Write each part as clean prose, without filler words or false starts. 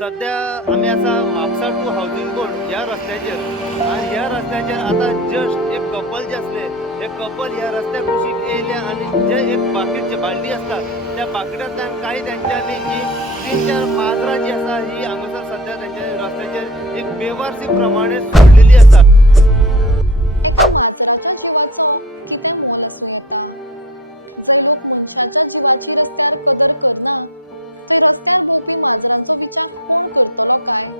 सध्या आम्ही असा म्हापसा टू हाऊसिंग बोर्ड या रस्त्याचेर आणि ह्या रस्त्याचेर आता जस्ट एक कपल जे असले एक कपल ह्या रस्त्यार कुशीक येयले आणि जे एक बाकीचे बालदी असतात त्या बाकीतल्यान काही त्यांच्यानी जी 3-4 माजरा जी आसा ही हांगासर सध्या त्यांच्या रस्त्याचेर एक बेवारसी प्रमाणे सोडलेली आसा। एका माजराच्या जीवाचो कितें मोल आसूं येता। जंय लोक मनशाच्या जीवाची रस्त्यार कदर करना थंय रस्त्यार भोंवपी माजरांचो विचार कोण करतलो काय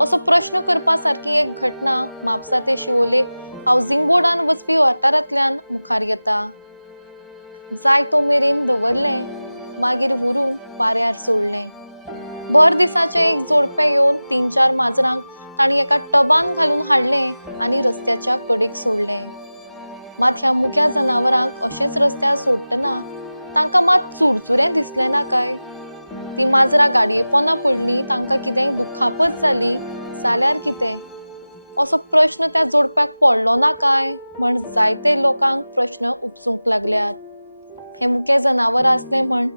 असो प्रश्न करपा सारकी एक घटना म्हापसा ते शिवोले हाऊसिंग बोर्डान वचपी वाठारांतल्यान मुखार येता। जाय तो मेरेन दवरलें मागीर व्हरून वाऱ्यार सोडलें। भर दिसाचे एक जोडपे येवन 3-4 माजरांक तांणी एका टबान घालून हाडलें आनी रस्त्याच्या कडेक सोडलें। मात ह्या मुक्या जनावरांक अशेंच रस्त्यार सोडटना तांकां मात चुरचुरें दिसलें ना काय। ती माजरां गाडये पोंदा पडलीं तांकां कितेंय दुखापत जाली जाल्यार कितें असो प्रश्न त्या जोडप्याक पडलो ना काय म्हण जायते लोकांक प्रश्न उपसूंक लागल्यात। हे मुके जनावर आसले म्हण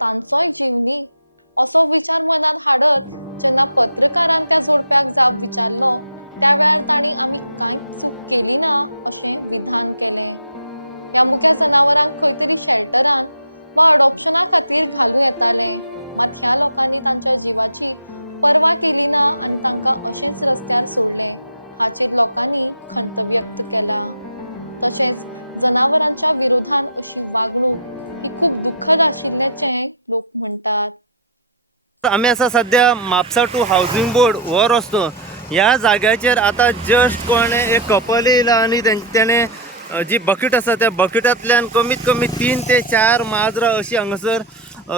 तांचोय जीव न्ही असो विचार मनात हाडत जेन्ना पत्रकारान त्या जोडप्याक जाप विचारलो त्या वेळार तांणी आमी कांयच चूक केली ना अशें विधान केलें। ह्या मुक्या जनावरांक खंय तरी शेल्टरान वा अडॉप्शना खातीर घालूं येतालें मात ह्या लोकांनी तांच्या जीवाची पर्वा केली ना आनी तांकां अशेंच रस्त्यार सोडलें हाचेर लोकांनी खंत व्यक्त केला। तशेंच जनावरांच्या विरोधान अशी वागणूक ही खूप दुःखद आशिल्ल्याचें लोक म्हणटात। आम्ही असा सध्या म्हापसा टू हाऊसिंग बोर्ड हो रस्तो ह्या जाग्याचेर आता जस्ट कोणे एक कपल येयला आणि त्याने जी बकेट आसा त्या बकेटांतल्यान कमीत कमी 3 ते 4 माजरां अशी हांगासर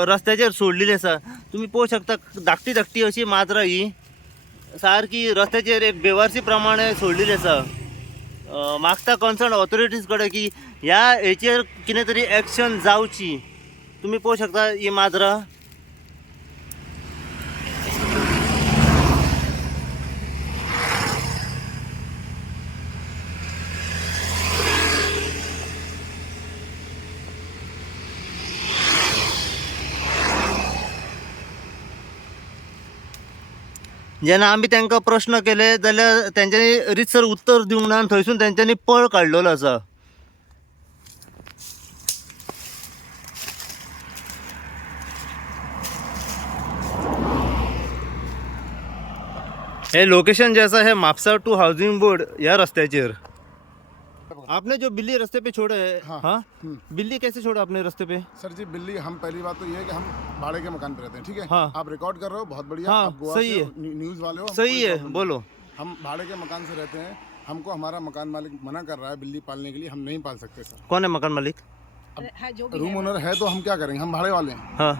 रस्त्याचेर सोडलेली आसा। तुम्ही पळोवंक शकता धाकटी धाकटी अशी माजरां ही सारकी रस्त्याचेर एक बेवारसी प्रमाणे सोडलेली आसा। मागता कन्सर्न ऑथॉरिटीज कडेन की ह्या हेचेर कितें तरी एक्शन जावची। तुम्ही पळोवंक शकता ही माजरां जेन्ना आमी तांकां प्रश्न केले जाल्यार तेंच्यांनी रितसर उत्तर दिवंक ना आनी थंयसून तेंच्यांनी पळ काडलेलो आसा। हे लोकेशन जे आसा हे म्हापसा टू हाऊसिंग बोर्ड या रस्त्याचेर। आपने जो बिल्ली रास्ते पे छोड़ा है हाँ? बिल्ली कैसे छोड़ा आपने रास्ते पे? सर जी बिल्ली हम पहली बात तो ये है कि हम भाड़े के मकान पे रहते हैं, ठीक है हाँ। आप रिकॉर्ड कर रहे हो, बहुत बढ़िया। हाँ, आप गोवा सही से है। न्यूज़ वाले हो, हम सही कोई है, प्रॉब्लम नहीं। बोलो। हम भाड़े के मकान से रहते हैं, हमको हमारा मकान मालिक मना कर रहा है बिल्ली पालने के लिए, हम नहीं पाल सकते सर। कौन है मकान मालिक? है जो भी रूम ओनर है तो हम क्या करेंगे, हम भाड़े वाले हैं। हाँ,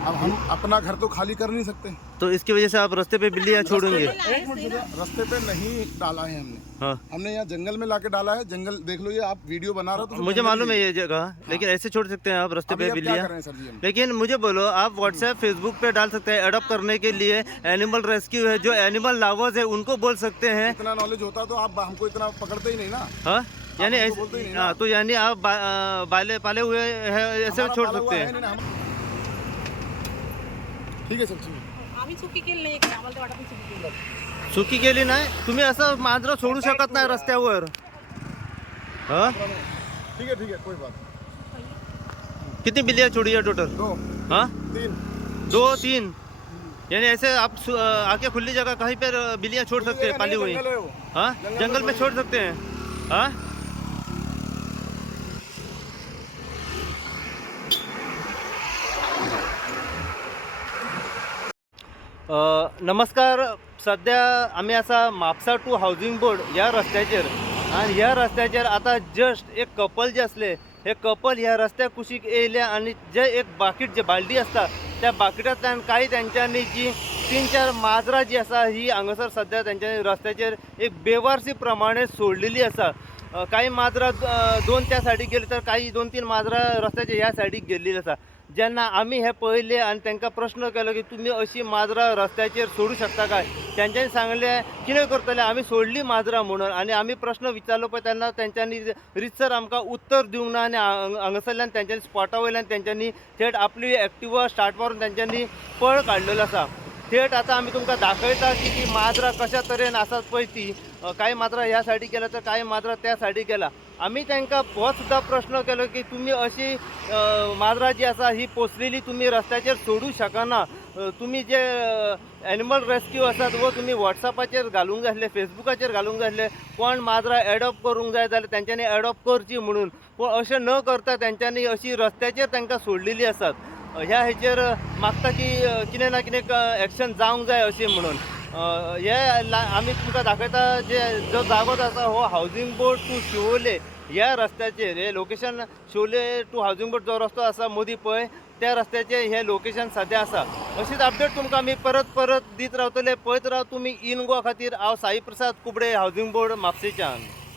अब हम अपना घर तो खाली कर नहीं सकते। तो इसकी वजह से आप रास्ते पे बिल्लियाँ छोड़ोगे? एक मिनट सुनिए, रास्ते पे नहीं डाला है हमने। हाँ, हमने यहाँ जंगल में लाके डाला है। जंगल देख लो, ये आप वीडियो बना रहे हो तो फिर मुझे जंगल मालूम ही है ये जगह, लेकिन ऐसे छोड़ सकते हैं आप रास्ते अभी पे अब क्या बिल्लियाँ? करें सर जी हम? लेकिन मुझे बोलो, आप व्हाट्सएप फेसबुक पे डाल सकते हैं अडॉप्ट करने के लिए। एनिमल रेस्क्यू है, जो एनिमल लवर्स है उनको बोल सकते हैं। इतना नॉलेज होता तो आप हमको इतना पकड़ते ही नहीं ना। हाँ, यानी हमको ऐसे बोलते ही नहीं ना। हाँ, तो यानी आप पाले हुए हैं ऐसे हमारा छोड़ पाला हुआ सकते है हैं। नहीं ना। ठीक आहे सर, ठीक आहे। आम्ही चुकी केली नाही काय, आम्हाला तर वाटत नाही चुकी केली। चुकी केली ना तुम्ही असं मांजरा सोडू शकत नाही रस्त्यावर। हाँ? ठीक है कोई बात नहीं। कितनी बिल्लियाँ छोड़ी है टोटल? 2 हाँ? 3 2-3 यानी ऐसे आप आके खुली जगह कहीं पर बिल्लियाँ छोड़ सकते हैं पाली हुई? जंगल है वो। हाँ, जंगल में जंगल में छोड़ी छोड़ सकते हैं। हाँ, नमस्कार। सध्या आम्ही असा म्हापसा टू हाऊसिंग बोर्ड या रस्त्याचेर आणि ह्या रस्त्याचेर आता जस्ट एक कपल जे असले हे कपल ह्या रस्त्या कुशीक येयले आणि जे एक बाकीट जे बालदी असता त्या बाकीटांतल्यान काही त्यांच्यांनी जी 3-4 माजरां जी आसा ही हांगासर सध्या त्यांच्यानी रस्त्याचेर एक बेवारसी प्रमाणे सोडलेली आसा। काही माजरां 2 त्या सायडीक गेली तर काही 2-3 माजरां रस्त्याच्या ह्या सायडीक गेल्ली आसा। जेन्ना आमी हे पळयले आनी तांकां प्रश्न केलो की तुमी अशी माजरां रस्त्याचेर सोडू शकता काय, तेंच्यांनी सांगलें कितें करतले आमी सोडली माजरां म्हणून। आनी आमी प्रश्न विचारलो पळय तेन्ना तेंच्यांनी रितसर आमकां उत्तर दिवंक ना आनी हांगासरल्यान तेंच्यांनी स्पॉटा वयल्यान तेंच्यांनी थेट आपली एक्टिवा स्टार्ट मारून तेंच्यांनी पळ काडलेलो आसा। थेट आता आम्ही तुमकां दाखयता की ती माजरां कशा तरेन आसात पळय ती कांय माजरां ह्या सायडी केल्या तर कांय माजरां त्या सायडी केला आम्ही तांकां हो सुद्दां प्रश्न केलो की तुमी अशी माजरां जी आसा ही पोसलेली तुमी रस्त्याचेर सोडूं शकना तुमी जे एनिमल रेस्क्यू आसात वो तुमी वॉट्सॅपाचेर घालूंक जाय आसले फेसबुकाचेर घालूंक जाय आसले कोण माजरां एडॉप्ट करूंक जाय जाल्यार तेंच्यांनी एडॉप्ट करची म्हणून पूण अशें न करता तेंच्यांनी अशी रस्त्याचेर तांकां सोडलेली आसात ह्या हेचेर मागता की कितें ना कितें एक्शन जावंक जाय अशें म्हणून हे आमी तुमकां दाखयता जे जो जागो आसा हो हावजींग बोर्ड टू शिवोले ह्या रस्त्याचेर हे location Siolim to housing board जो रस्तो आसा मदीं पळय त्या रस्त्याचेर हे लोकेशन सद्या आसा अशीच अपडेट तुमकां आमी परत दीत रावतले पळयत राव तुमी इन गोवा खातीर हांव साई प्रसाद कुबडे हावजींग बोर्ड म्हापशेच्यान